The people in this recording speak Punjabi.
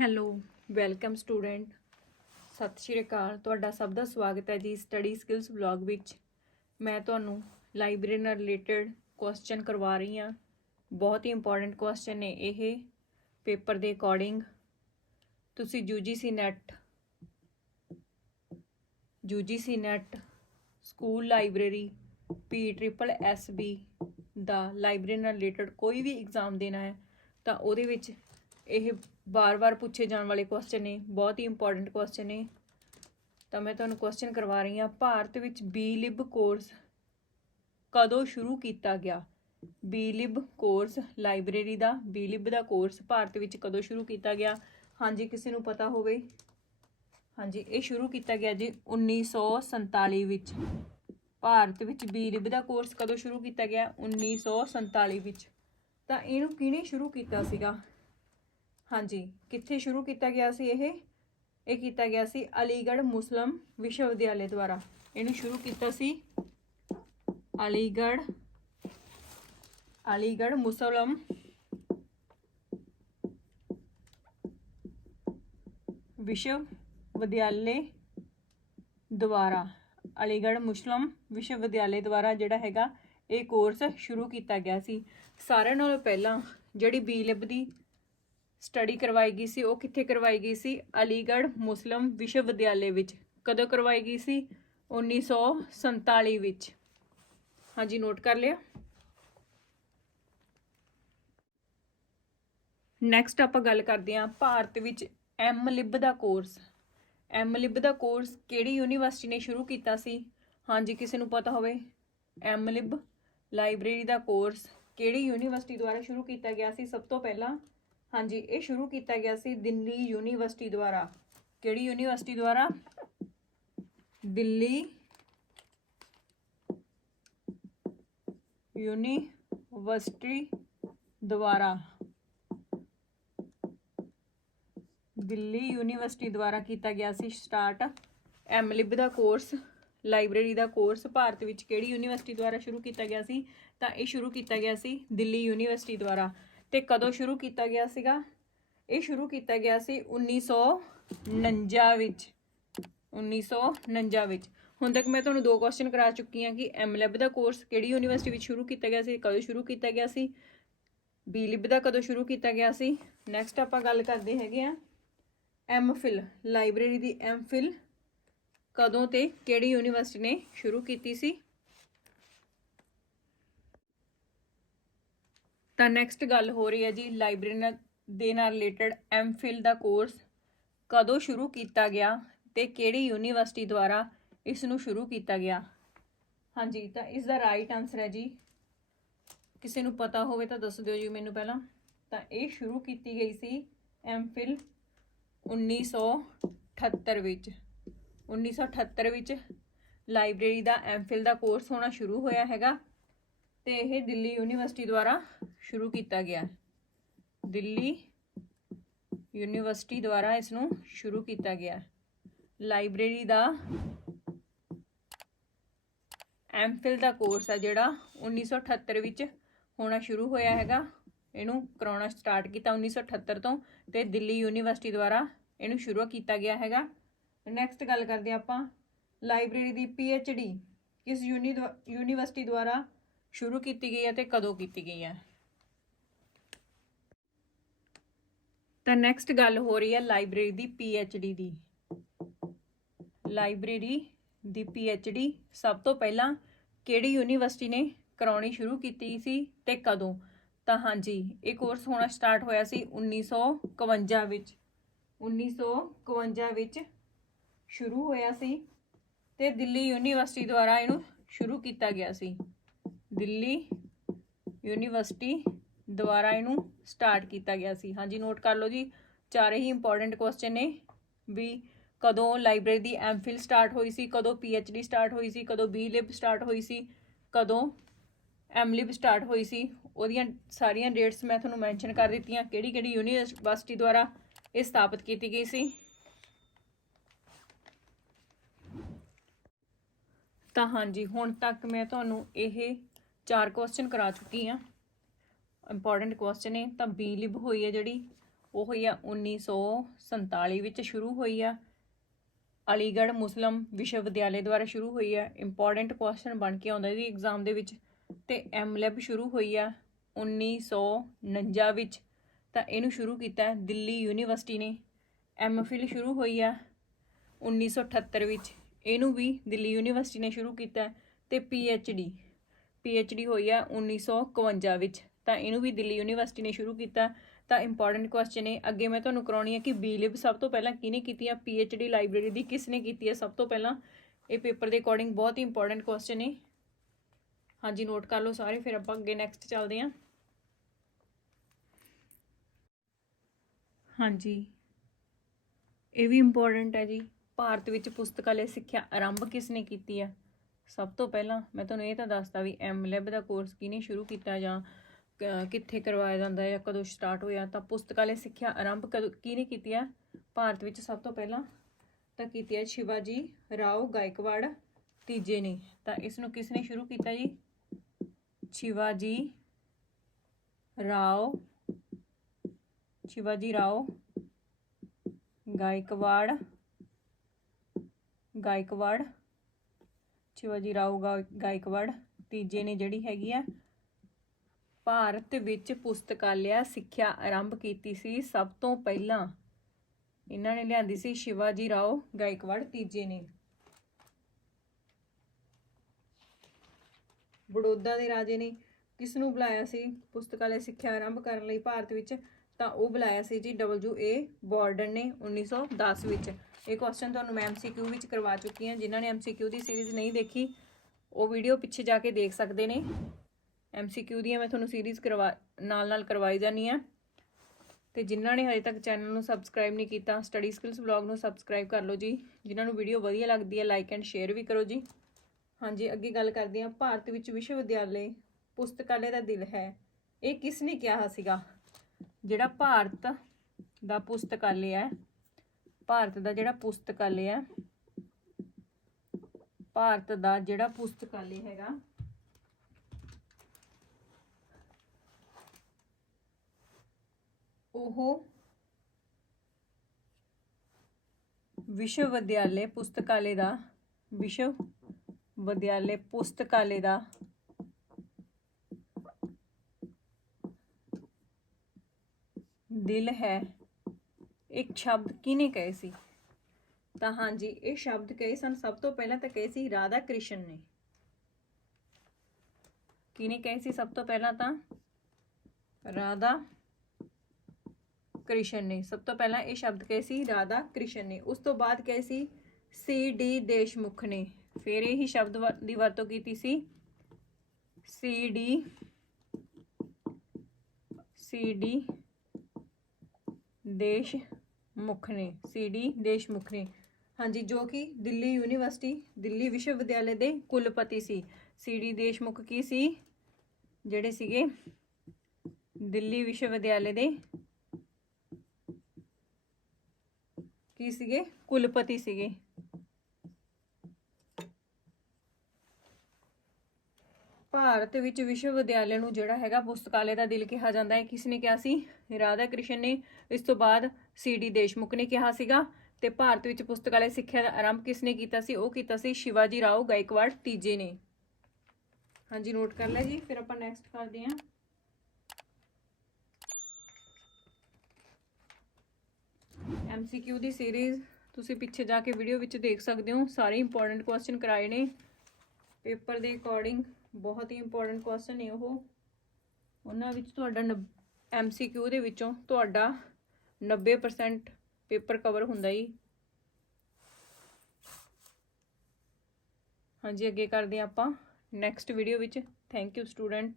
ਹੈਲੋ। Welcome student. ਸਤਿ ਸ਼੍ਰੀ ਅਕਾਲ। ਤੁਹਾਡਾ ਸਭ ਦਾ ਸਵਾਗਤ ਹੈ ਜੀ ਸਟੱਡੀ ਸਕਿੱਲਸ ਵਲੌਗ ਵਿੱਚ। ਮੈਂ ਤੁਹਾਨੂੰ ਲਾਇਬ੍ਰੇਰੀ ਨਾਲ ਰਿਲੇਟਡ ਕੁਐਸਚਨ ਕਰਵਾ ਰਹੀ ਹਾਂ। ਬਹੁਤ ਹੀ ਇੰਪੋਰਟੈਂਟ ਕੁਐਸਚਨ ਨੇ ਇਹ ਪੇਪਰ ਦੇ ਅਕੋਰਡਿੰਗ। ਤੁਸੀਂ UGC NET UGC NET school library, P triple S B ਦਾ ਲਾਇਬ੍ਰੇਰੀ ਨਾਲ ਰਿਲੇਟਡ ਕੋਈ ਵੀ ਐਗਜ਼ਾਮ ਦੇਣਾ ਹੈ ਤਾਂ ਉਹਦੇ ਵਿੱਚ ਇਹ ਵਾਰ-ਵਾਰ ਪੁੱਛੇ ਜਾਣ ਵਾਲੇ ਕੁਐਸਚਨ ਨੇ, ਬਹੁਤ ਹੀ ਇੰਪੋਰਟੈਂਟ ਕੁਐਸਚਨ ਨੇ। ਤਾਂ ਮੈਂ ਤੁਹਾਨੂੰ ਕੁਐਸਚਨ ਕਰਵਾ ਰਹੀ ਹਾਂ। ਭਾਰਤ ਵਿੱਚ ਬੀਲਿਬ ਕੋਰਸ ਕਦੋਂ ਸ਼ੁਰੂ ਕੀਤਾ ਗਿਆ? ਬੀਲਿਬ ਕੋਰਸ ਲਾਇਬ੍ਰੇਰੀ ਦਾ ਬੀਲਿਬ ਦਾ ਕੋਰਸ ਭਾਰਤ ਵਿੱਚ ਕਦੋਂ ਸ਼ੁਰੂ ਕੀਤਾ ਗਿਆ? ਹਾਂਜੀ, ਕਿਸੇ ਨੂੰ ਪਤਾ ਹੋਵੇ? ਹਾਂਜੀ, ਇਹ ਸ਼ੁਰੂ ਕੀਤਾ ਗਿਆ ਜੀ 1947 ਵਿੱਚ। ਭਾਰਤ ਵਿੱਚ ਬੀਲਿਬ ਦਾ ਕੋਰਸ ਕਦੋਂ ਸ਼ੁਰੂ ਕੀਤਾ ਗਿਆ? 1947 ਵਿੱਚ। ਤਾਂ ਇਹਨੂੰ ਕਿਹਨੇ ਸ਼ੁਰੂ ਕੀਤਾ ਸੀਗਾ? ਹਾਂਜੀ, ਕਿੱਥੇ ਸ਼ੁਰੂ ਕੀਤਾ ਗਿਆ ਸੀ ਇਹ? ਇਹ ਕੀਤਾ ਗਿਆ ਸੀ ਅਲੀਗੜ੍ਹ ਮੁਸਲਮ ਵਿਸ਼ਵ ਵਿਦਿਆਲੇ ਦੁਆਰਾ। ਇਹਨੂੰ ਸ਼ੁਰੂ ਕੀਤਾ ਸੀ ਅਲੀਗੜ੍ਹ ਅਲੀਗੜ੍ਹ ਮੁਸਲਮ ਵਿਸ਼ਵ ਵਿਦਿਆਲੇ ਦੁਆਰਾ। ਅਲੀਗੜ੍ਹ ਮੁਸਲਮ ਵਿਸ਼ਵ ਵਿਦਿਆਲੇ ਦੁਆਰਾ ਜਿਹੜਾ ਹੈਗਾ, ਇਹ ਕੋਰਸ ਸ਼ੁਰੂ ਕੀਤਾ ਗਿਆ ਸੀ। ਸਾਰਿਆਂ ਨਾਲੋਂ ਪਹਿਲਾਂ ਜਿਹੜੀ ਬੀਲਿਬ ਦੀ ਸਟੱਡੀ ਕਰਵਾਈ ਗਈ ਸੀ, ਉਹ ਕਿੱਥੇ ਕਰਵਾਈ ਗਈ ਸੀ? ਅਲੀਗੜ੍ਹ ਮੁਸਲਮ ਵਿਸ਼ਵ ਵਿਦਿਆਲੇ ਵਿੱਚ। ਕਦੋਂ ਕਰਵਾਈ ਗਈ ਸੀ? 1947 ਵਿੱਚ। ਹਾਂਜੀ, ਨੋਟ ਕਰ ਲਿਆ। ਨੈਕਸਟ ਆਪਾਂ ਗੱਲ ਕਰਦੇ ਹਾਂ ਭਾਰਤ ਵਿੱਚ ਐਮ ਲਿਬ ਦਾ ਕੋਰਸ ਐਮ ਲਿਬ ਦਾ ਕੋਰਸ ਕਿਹੜੀ ਯੂਨੀਵਰਸਿਟੀ ਨੇ ਸ਼ੁਰੂ ਕੀਤਾ ਸੀ? ਹਾਂਜੀ, ਕਿਸੇ ਨੂੰ ਪਤਾ ਹੋਵੇ? ਐਮ ਲਿਬ ਲਾਇਬ੍ਰੇਰੀ ਦਾ ਕੋਰਸ ਕਿਹੜੀ ਯੂਨੀਵਰਸਿਟੀ ਦੁਆਰਾ ਸ਼ੁਰੂ ਕੀਤਾ ਗਿਆ ਸੀ? ਸਭ ਤੋਂ ਪਹਿਲਾਂ ਹਾਂਜੀ, ਇਹ ਸ਼ੁਰੂ ਕੀਤਾ ਗਿਆ ਸੀ ਦਿੱਲੀ ਯੂਨੀਵਰਸਿਟੀ ਦੁਆਰਾ। ਕਿਹੜੀ ਯੂਨੀਵਰਸਿਟੀ ਦੁਆਰਾ? ਦਿੱਲੀ ਯੂਨੀਵਰਸਿਟੀ ਦੁਆਰਾ। ਦਿੱਲੀ ਯੂਨੀਵਰਸਿਟੀ ਦੁਆਰਾ ਕੀਤਾ ਗਿਆ ਸੀ ਸਟਾਰਟ। ਐਮਲਿਬ ਦਾ ਕੋਰਸ, ਲਾਇਬ੍ਰੇਰੀ ਦਾ ਕੋਰਸ। ਭਾਰਤ ਵਿੱਚ ਕਿਹੜੀ ਯੂਨੀਵਰਸਿਟੀ ਦੁਆਰਾ ਸ਼ੁਰੂ ਕੀਤਾ ਗਿਆ ਸੀ? ਤਾਂ ਇਹ ਸ਼ੁਰੂ ਕੀਤਾ ਗਿਆ ਸੀ ਦਿੱਲੀ ਯੂਨੀਵਰਸਿਟੀ ਦੁਆਰਾ। ਤੇ ਕਦੋਂ ਸ਼ੁਰੂ ਕੀਤਾ ਗਿਆ ਸੀਗਾ? ਇਹ ਸ਼ੁਰੂ ਕੀਤਾ ਗਿਆ ਸੀ 1949 ਵਿੱਚ। 1949 ਵਿੱਚ। ਹੁਣ ਤੱਕ ਮੈਂ ਤੁਹਾਨੂੰ ਦੋ ਕੁਐਸਚਨ ਕਰਾ ਚੁੱਕੀ ਹਾਂ ਕਿ ਐਮਲਿਬ ਦਾ ਕੋਰਸ ਕਿਹੜੀ ਯੂਨੀਵਰਸਿਟੀ ਵਿੱਚ ਸ਼ੁਰੂ ਕੀਤਾ ਗਿਆ ਸੀ, ਕਦੋਂ ਸ਼ੁਰੂ ਕੀਤਾ ਗਿਆ ਸੀ? ਬੀਲਿਬ ਦਾ ਕਦੋਂ ਸ਼ੁਰੂ ਕੀਤਾ ਗਿਆ ਸੀ? ਨੈਕਸਟ ਆਪਾਂ ਗੱਲ ਕਰਦੇ ਹੈਗੇ ਆ ਐਮਫਿਲ ਲਾਇਬ੍ਰੇਰੀ ਦੀ ਐਮਫਿਲ ਕਦੋਂ ਤੇ ਕਿਹੜੀ ਯੂਨੀਵਰਸਿਟੀ ਨੇ ਸ਼ੁਰੂ ਕੀਤੀ ਸੀ? ਤਾਂ ਨੈਕਸਟ ਗੱਲ ਹੋ ਰਹੀ ਹੈ ਜੀ ਲਾਇਬ੍ਰੇਰੀ ਦੇ ਨਾਲ ਰਿਲੇਟਡ ਐਮਫਿਲ ਦਾ ਕੋਰਸ ਕਦੋਂ ਸ਼ੁਰੂ ਕੀਤਾ ਗਿਆ ਤੇ ਕਿਹੜੀ ਯੂਨੀਵਰਸਿਟੀ ਦੁਆਰਾ ਇਸ ਨੂੰ ਸ਼ੁਰੂ ਕੀਤਾ ਗਿਆ? ਹਾਂਜੀ, ਤਾਂ ਇਸ ਦਾ ਰਾਈਟ ਆਨਸਰ ਹੈ ਜੀ। ਕਿਸੇ ਨੂੰ ਪਤਾ ਹੋਵੇ ਤਾਂ ਦੱਸ ਦਿਓ ਜੀ ਮੈਨੂੰ ਪਹਿਲਾਂ। ਤਾਂ ਇਹ ਸ਼ੁਰੂ ਕੀਤੀ ਗਈ ਸੀ ਐਮਫਿਲ 1978 ਵਿੱਚ। 1978 ਵਿੱਚ ਲਾਇਬ੍ਰੇਰੀ ਦਾ ਐਮਫਿਲ ਦਾ ਕੋਰਸ ਹੋਣਾ ਸ਼ੁਰੂ ਹੋਇਆ ਹੈਗਾ। ਤੇ ਇਹ ਦਿੱਲੀ ਯੂਨੀਵਰਸਿਟੀ ਦੁਆਰਾ ਸ਼ੁਰੂ ਕੀਤਾ ਗਿਆ। ਦਿੱਲੀ ਯੂਨੀਵਰਸਿਟੀ ਦੁਆਰਾ ਇਸ ਨੂੰ ਸ਼ੁਰੂ ਕੀਤਾ ਗਿਆ। ਲਾਇਬ੍ਰੇਰੀ ਦਾ ਐਮਫਿਲ ਦਾ ਕੋਰਸ ਆ ਜਿਹੜਾ 1978 ਵਿੱਚ ਹੋਣਾ ਸ਼ੁਰੂ ਹੋਇਆ ਹੈਗਾ। ਇਹਨੂੰ ਕਰਾਉਣਾ ਸਟਾਰਟ ਕੀਤਾ 1978 ਤੋਂ ਤੇ ਦਿੱਲੀ ਯੂਨੀਵਰਸਿਟੀ ਦੁਆਰਾ ਇਹਨੂੰ ਸ਼ੁਰੂ ਕੀਤਾ ਗਿਆ ਹੈਗਾ। ਨੈਕਸਟ ਗੱਲ ਕਰਦੇ ਆਪਾਂ। ਲਾਇਬ੍ਰੇਰੀ ਦੀ ਪੀ ਡੀ ਕਿਸ ਯੂਨੀ, ਯੂਨੀਵਰਸਿਟੀ ਦੁਆਰਾ ਸ਼ੁਰੂ ਕੀਤੀ ਗਈ ਹੈ ਤੇ ਕਦੋਂ ਕੀਤੀ ਗਈ ਹੈ? ਤਾਂ ਨੈਕਸਟ ਗੱਲ ਹੋ ਰਹੀ ਹੈ ਲਾਇਬ੍ਰੇਰੀ ਦੀ ਪੀ ਡੀ ਦੀ। ਲਾਇਬ੍ਰੇਰੀ ਦੀ ਪੀ ਡੀ ਸਭ ਤੋਂ ਪਹਿਲਾਂ ਕਿਹੜੀ ਯੂਨੀਵਰਸਿਟੀ ਨੇ ਕਰਾਉਣੀ ਸ਼ੁਰੂ ਕੀਤੀ ਸੀ ਤੇ ਕਦੋਂ? ਤਾਂ ਹਾਂਜੀ, ਇਹ ਕੋਰਸ ਹੋਣਾ ਸਟਾਰਟ ਹੋਇਆ ਸੀ 1951 ਵਿੱਚ। 1951 ਵਿੱਚ ਸ਼ੁਰੂ ਹੋਇਆ ਸੀ ਤੇ ਦਿੱਲੀ ਯੂਨੀਵਰਸਿਟੀ ਦੁਆਰਾ ਇਹਨੂੰ ਸ਼ੁਰੂ ਕੀਤਾ ਗਿਆ ਸੀ। ਦਿੱਲੀ ਯੂਨੀਵਰਸਿਟੀ ਦੁਆਰਾ ਇਹਨੂੰ ਸਟਾਰਟ ਕੀਤਾ ਗਿਆ ਸੀ। ਹਾਂਜੀ ਨੋਟ ਕਰ ਲਓ ਜੀ, ਚਾਰੇ ਹੀ ਇੰਪੋਰਟੈਂਟ ਕੁਐਸਚਨ ਨੇ ਵੀ ਕਦੋਂ ਲਾਇਬ੍ਰੇਰੀ ਦੀ ਐਮਫਿਲ ਸਟਾਰਟ ਹੋਈ ਸੀ, ਕਦੋਂ ਡੀ ਸਟਾਰਟ ਹੋਈ ਸੀ, ਕਦੋਂ ਬੀਲਿਬ ਸਟਾਰਟ ਹੋਈ ਸੀ, ਕਦੋਂ ਐਮਲਿਬ ਸਟਾਰਟ ਹੋਈ ਸੀ, ਉਹਦੀਆਂ ਸਾਰੀਆਂ ਡੇਟਸ ਮੈਂ ਤੁਹਾਨੂੰ ਮੈਂਸ਼ਨ ਕਰ ਦਿੱਤੀਆਂ ਕਿਹੜੀ ਕਿਹੜੀ ਯੂਨੀਵਰਸਿਟੀ ਦੁਆਰਾ ਇਹ ਸਥਾਪਿਤ ਕੀਤੀ ਗਈ ਸੀ। ਤਾਂ ਹਾਂਜੀ, ਹੁਣ ਤੱਕ ਮੈਂ ਤੁਹਾਨੂੰ ਇਹ ਚਾਰ ਕੁਐਸਚਨ ਕਰਾ ਚੁੱਕੀ ਹਾਂ। ਇੰਪੋਰਟੈਂਟ ਕੁਐਸਚਨ ਹੈ ਤਾਂ ਬੀ ਲਿਬ ਹੋਈ ਹੈ ਜਿਹੜੀ, ਉਹ ਹੋਈ ਆ 1947 ਵਿੱਚ ਸ਼ੁਰੂ ਹੋਈ ਆ। ਅਲੀਗੜ੍ਹ ਮੁਸਲਮ ਵਿਸ਼ਵ ਵਿਦਿਆਲੇ ਦੁਆਰਾ ਸ਼ੁਰੂ ਹੋਈ ਆ। ਇੰਪੋਰਟੈਂਟ ਕੁਐਸਚਨ ਬਣ ਕੇ ਆਉਂਦਾ ਇਹਦੀ ਐਗਜ਼ਾਮ ਦੇ ਵਿੱਚ। ਤੇ ਐਮਲੈਬ ਸ਼ੁਰੂ ਹੋਈ ਆ 1949 ਵਿੱਚ। ਤਾਂ ਇਹਨੂੰ ਸ਼ੁਰੂ ਕੀਤਾ ਦਿੱਲੀ ਯੂਨੀਵਰਸਿਟੀ ਨੇ। ਐਮਫਿਲ ਸ਼ੁਰੂ ਹੋਈ ਆ 1978 ਵਿੱਚ। ਇਹਨੂੰ ਵੀ ਦਿੱਲੀ ਯੂਨੀਵਰਸਿਟੀ ਨੇ ਸ਼ੁਰੂ ਕੀਤਾ ਹੈ ਤੇ ਡੀ ਡੀ ਹੋਈ ਆ 1951 ਵਿੱਚ। ਤਾਂ ਇਹਨੂੰ ਵੀ ਦਿੱਲੀ ਯੂਨੀਵਰਸਿਟੀ ਨੇ ਸ਼ੁਰੂ ਕੀਤਾ। ਤਾਂ ਇੰਪੋਰਟੈਂਟ ਕੁਐਸਚਨ ਹੈ ਅੱਗੇ ਮੈਂ ਤੁਹਾਨੂੰ ਕਰਾਉਣੀ ਹੈ ਕਿ ਬੀਲਿਬ ਸਭ ਤੋਂ ਪਹਿਲਾਂ ਕਿਹਨੇ ਕੀਤੀ ਹੈ ਡੀ ਲਾਇਬ੍ਰੇਰੀ ਦੀ ਕਿਸ ਨੇ ਕੀਤੀ ਹੈ ਸਭ ਤੋਂ ਪਹਿਲਾਂ? ਇਹ ਪੇਪਰ ਦੇ ਅਕੋਰਡਿੰਗ ਬਹੁਤ ਹੀ ਇੰਪੋਰਟੈਂਟ ਕੁਐਸਚਨ ਹੈ ਹਾਂਜੀ ਨੋਟ ਕਰ ਲਓ ਸਾਰੇ, ਫਿਰ ਆਪਾਂ ਅੱਗੇ ਨੈਕਸਟ ਚੱਲਦੇ ਹਾਂ ਹਾਂਜੀ। ਇਹ ਵੀ ਇੰਪੋਰਟੈਂਟ ਹੈ ਜੀ। ਭਾਰਤ ਵਿੱਚ ਪੁਸਤਕਾਲੇ ਸਿੱਖਿਆ ਆਰੰਭ ਕਿਸ ਨੇ ਕੀਤੀ ਹੈ ਸਭ ਤੋਂ ਪਹਿਲਾਂ ਮੈਂ ਤੁਹਾਨੂੰ ਇਹ ਤਾਂ ਦੱਸਦਾ ਵੀ ਐਮਲੈਬ ਦਾ ਕੋਰਸ ਕਿਹਨੇ ਸ਼ੁਰੂ ਕੀਤਾ ਜਾਂ ਕਿੱਥੇ ਕਰਵਾਇਆ ਜਾਂਦਾ ਹੈ ਜਾਂ ਕਦੋਂ ਸਟਾਰਟ ਹੋਇਆ, ਤਾਂ ਪੁਸਤਕਾਲੇ ਸਿੱਖਿਆ ਆਰੰਭ ਕਦੋਂ, ਕਿਹਨੇ ਕੀਤੀ ਹੈ ਭਾਰਤ ਵਿੱਚ ਸਭ ਤੋਂ ਪਹਿਲਾਂ ਤਾਂ ਕੀਤੀ ਹੈ ਸ਼ਿਵਾਜੀ ਰਾਓ ਗਾਇਕਵਾੜ ਤੀਜੇ ਨੇ। ਤਾਂ ਇਸ ਨੂੰ ਕਿਸ ਨੇ ਸ਼ੁਰੂ ਕੀਤਾ ਜੀ? ਸ਼ਿਵਾਜੀ ਰਾਓ ਸ਼ਿਵਾਜੀ ਰਾਓ ਗਾਇਕਵਾੜ ਗਾਇਕਵਾੜ ਸ਼ਿਵਾਜੀ ਰਾਓ ਗਾ- ਗਾਇਕਵਾੜ, ਤੀਜੇ ਨੇ ਜਿਹੜੀ ਹੈਗੀ ਆ, ਭਾਰਤ ਵਿੱਚ ਪੁਸਤਕਾਲਿਆ ਸਿੱਖਿਆ ਆਰੰਭ ਕੀਤੀ ਸੀ। ਸਭ ਤੋਂ ਪਹਿਲਾਂ ਇਹਨਾਂ ਨੇ ਲਿਆਂਦੀ ਸੀ ਸ਼ਿਵਾਜੀ ਰਾਓ, ਗਾਇਕਵਾੜ, ਤੀਜੇ ਨੇ। ਬੜੌਦਾ ਦੇ ਰਾਜੇ ਨੇ ਕਿਸ ਨੂੰ ਬੁਲਾਇਆ ਸੀ? ਪੁਸਤਕਾਲੇ ਸਿੱਖਿਆ ਆਰੰਭ ਕਰਨ ਲਈ ਭਾਰਤ ਵਿੱਚ ਤਾਂ ਉਹ ਬੁਲਾਇਆ ਸੀ ਜੀ ਡਬਲਯੂ ਏ ਬਾਰਡਨ ਨੇ 1910 ਵਿੱਚ। ਇਹ ਕੁਐਸਚਨ ਤੁਹਾਨੂੰ ਮੈਂ ਐਮਸੀਕਿਊ ਵਿੱਚ ਕਰਵਾ ਚੁੱਕੀ ਹਾਂ। ਜਿਨ੍ਹਾਂ ਨੇ ਐਮਸੀਕਿਊ ਦੀ ਸੀਰੀਜ਼ ਨਹੀਂ ਦੇਖੀ, ਉਹ ਵੀਡੀਓ ਪਿੱਛੇ ਜਾ ਕੇ ਦੇਖ ਸਕਦੇ ਨੇ। ਐਮਸੀਕਿਊ ਦੀਆਂ ਮੈਂ ਤੁਹਾਨੂੰ ਸੀਰੀਜ਼ ਕਰਵਾ ਨਾਲ ਨਾਲ ਕਰਵਾਈ ਜਾਨੀ ਆ ਤੇ ਜਿਨ੍ਹਾਂ ਨੇ ਹਜੇ ਤੱਕ ਚੈਨਲ ਨੂੰ ਸਬਸਕ੍ਰਾਈਬ ਨਹੀਂ ਕੀਤਾ ਸਟੱਡੀ ਸਕਿੱਲਸ ਵਲੌਗ ਨੂੰ ਸਬਸਕ੍ਰਾਈਬ ਕਰ ਲਓ ਜੀ। ਜਿਨ੍ਹਾਂ ਨੂੰ ਵੀਡੀਓ ਵਧੀਆ ਲੱਗਦੀ ਹੈ ਲਾਈਕ ਐਂਡ ਸ਼ੇਅਰ ਵੀ ਕਰੋ ਜੀ। ਹਾਂਜੀ, ਅੱਗੇ ਗੱਲ ਕਰਦੇ ਹਾਂ। ਭਾਰਤ ਵਿੱਚ ਵਿਸ਼ਵ ਵਿਦਿਆਲੇ ਪੁਸਤਕਾਲੇ ਦਾ ਦਿਲ ਹੈ। ਇਹ ਕਿਸ ਨੇ ਕਿਹਾ ਸੀਗਾ? ਜਿਹੜਾ ਭਾਰਤ ਦਾ ਪੁਸਤਕਾਲੇ ਹੈ। ਭਾਰਤ ਦਾ ਜਿਹੜਾ ਪੁਸਤਕਾਲੇ ਹੈ ਭਾਰਤ ਦਾ ਜਿਹੜਾ ਪੁਸਤਕਾਲੇ ਹੈਗਾ, ਉਹ ਵਿਸ਼ਵ ਵਿਦਿਆਲੇ ਪੁਸਤਕਾਲੇ ਦਾ, ਵਿਸ਼ਵ ਵਿਦਿਆਲੇ ਪੁਸਤਕਾਲੇ ਦਾ ਦਿਲ ਹੈ। ਇੱਕ ਸ਼ਬਦ ਕਿਨੇ ਕਹੇ ਸੀ? ਤਾਂ ਹਾਂਜੀ, ਇਹ ਸ਼ਬਦ ਕਹੇ ਸਨ, ਸਭ ਤੋਂ ਪਹਿਲਾਂ ਤਾਂ ਕਹੇ ਸੀ ਰਾਧਾ ਕ੍ਰਿਸ਼ਨ ਨੇ। ਕਿਹਨੇ ਕਹੇ ਸੀ ਸਭ ਤੋਂ ਪਹਿਲਾਂ ਤਾਂ? ਰਾਧਾ ਕ੍ਰਿਸ਼ਨ ਨੇ। ਸਭ ਤੋਂ ਪਹਿਲਾਂ ਇਹ ਸ਼ਬਦ ਕਹੇ ਸੀ ਰਾਧਾ ਕ੍ਰਿਸ਼ਨ ਨੇ। ਉਸ ਤੋਂ ਬਾਅਦ ਕਹੇ ਸੀ ਸੀ ਡੀ ਦੇਸ਼ਮੁਖ ਨੇ। ਫਿਰ ਇਹੀ ਸ਼ਬਦ ਦੀ ਵਰਤੋਂ ਕੀਤੀ ਸੀ। ਸੀ ਡੀ ਸੀ ਡੀ ਦੇਸ਼ ਮੁੱਖ ਨੇ ਸੀ ਡੀ ਦੇਸ਼ਮੁਖ ਨੇ ਹਾਂਜੀ, ਜੋ ਕਿ ਦਿੱਲੀ ਯੂਨੀਵਰਸਿਟੀ, ਦਿੱਲੀ ਵਿਸ਼ਵ ਵਿਦਿਆਲੇ ਦੇ ਕੁਲਪਤੀ ਸੀ। ਸੀ ਡੀ ਦੇਸ਼ਮੁਖ ਕੀ ਸੀ? ਜਿਹੜੇ ਸੀਗੇ ਦਿੱਲੀ ਵਿਸ਼ਵ ਵਿਦਿਆਲੇ ਦੇ ਕੀ ਸੀਗੇ? ਕੁਲਪਤੀ ਸੀਗੇ। ਭਾਰਤ ਵਿੱਚ ਵਿਸ਼ਵ ਵਿਦਿਆਲੇ ਨੂੰ ਜਿਹੜਾ ਹੈਗਾ ਪੁਸਤਕਾਲੇ ਦਾ ਦਿਲ ਕਿਹਾ ਜਾਂਦਾ ਹੈ। ਕਿਸ ਨੇ ਕਿਹਾ ਸੀ? ਰਾਧਾ ਕ੍ਰਿਸ਼ਨ ਨੇ। ਇਸ ਤੋਂ ਬਾਅਦ ਸੀਡੀ ਦੇਸ਼ਮੁਖ ਨੇ ਕਿਹਾ ਸੀਗਾ ਤੇ ਭਾਰਤ ਵਿੱਚ ਪੁਸਤਕਾਲੇ ਸਿੱਖਿਆ ਦਾ ਆਰੰਭ ਕਿਸ ਨੇ ਕੀਤਾ ਸੀ? ਉਹ ਕੀਤਾ ਸੀ ਸ਼ਿਵਾਜੀ ਰਾਓ ਗਾਇਕਵਾੜ, ਤੀਜੇ ਨੇ। ਹਾਂਜੀ ਨੋਟ ਕਰ ਲਿਆ ਜੀ, ਫਿਰ ਆਪਾਂ ਨੈਕਸਟ ਕਰਦੇ ਹਾਂ। ਐਮਸੀਕਿਊ ਦੀ ਸੀਰੀਜ਼ ਤੁਸੀਂ ਪਿੱਛੇ ਜਾ ਕੇ ਵੀਡੀਓ ਵਿੱਚ ਦੇਖ ਸਕਦੇ ਹੋ। ਸਾਰੇ ਇੰਪੋਰਟੈਂਟ ਕੁਐਸਚਨ ਕਰਾਏ ਨੇ। ਪੇਪਰ ਦੇ ਅਕੋਰਡਿੰਗ ਬਹੁਤ ਹੀ ਇੰਪੋਰਟੈਂਟ ਕੁਐਸਚਨ ਨੇ ਉਹ। ਉਹਨਾਂ ਵਿੱਚ ਤੁਹਾਡਾ ਐਮਸੀਕਿਊ ਦੇ ਵਿੱਚੋਂ ਤੁਹਾਡਾ 90% ਪੇਪਰ ਕਵਰ ਹੁੰਦਾ ਜੀ। ਹਾਂਜੀ, ਅੱਗੇ ਕਰਦੇ ਹਾਂ ਆਪਾਂ ਨੈਕਸਟ ਵੀਡੀਓ ਵਿੱਚ। Thank you student